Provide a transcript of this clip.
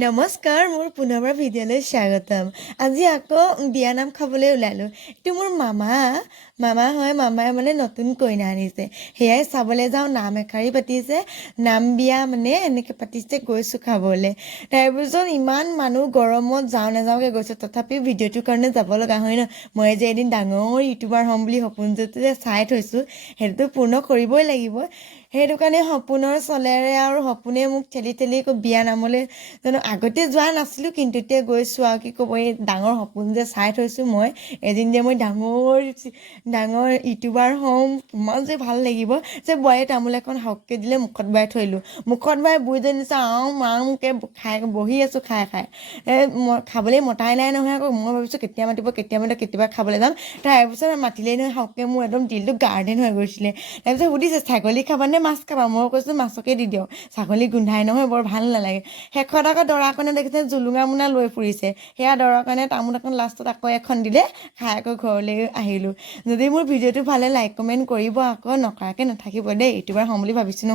নমস্কাৰ, মোৰ পুনৰবাৰ ভিডিঅ'লৈ স্বাগতম। আজি আকৌ বিয়ানাম খাবলৈ ওলালোঁ। এইটো মোৰ মামা হয়। মামাই মানে নতুন কইনা আনিছে, সেয়াই চাবলৈ যাওঁ। নাম এষাৰি পাতিছে, নাম বিয়া মানে এনেকৈ পাতিছে, গৈছোঁ খাবলৈ। তাৰপিছত ইমান মানুহ গৰমত যাওঁ নাযাওঁকৈ গৈছোঁ, তথাপিও ভিডিঅ'টোৰ কাৰণে যাব লগা হয় ন। মই যে এদিন ডাঙৰ ইউটিউবাৰ হ'ম বুলি সপোনটো যে চাই থৈছোঁ, সেইটোতো পূৰ্ণ কৰিবই লাগিব। সেইটো কাৰণে সপোনৰ চলেৰে আৰু সপোনে মোক ঠেলি ঠেলি বিয়া নামলৈ জানো আগতে যোৱা নাছিলোঁ, কিন্তু এতিয়া গৈছোঁ। আৰু কি ক'ব, এই ডাঙৰ সপোন যে চাই থৈছোঁ মই, এদিন যে মই ডাঙৰ ইউটিউবাৰ হ'ম, কিমান যে ভাল লাগিব। যে বোৱাৰীয়ে তামোল এখন সৰহকৈ দিলে, মুখত ভৰাই থৈলোঁ। মুখত ভৰাই বুঢ়ীজনী নিচা আওমকৈ খাই বহি আছোঁ, খাই মই খাবলৈ মতাই নাই নহয়। আকৌ মই ভাবিছোঁ কেতিয়া মাতিব, কেতিয়াবা খাবলৈ যাম। তাৰপিছত মাতিলেই নহয় সৰহকৈ, মোৰ একদম দিলটো গাৰ্ডেন হৈ গৈছিলে। তাৰপিছত সুধিছে, ছাগলী খাবানে মাছ খাবা? মই কৈছোঁ মাছকে দি দিয়ক, ছাগলী গোন্ধাই নহয়, বৰ ভাল নালাগে। শেষত আকৌ দৰাকণে দেখিছে জুলুঙা মোনা লৈ ফুৰিছে, সেয়া দৰাকণে তামোল এখন লাষ্টত আকৌ এখন দিলে, খাই আকৌ ঘৰলৈ আহিলোঁ। যদি মোৰ ভিডিঅ'টো ভালে লাইক কমেণ্ট কৰিব, আকৌ নকৰাকৈ নাথাকিব দেই। ইউটিউবাৰ হ'ম বুলি ভাবিছোঁ নহয়।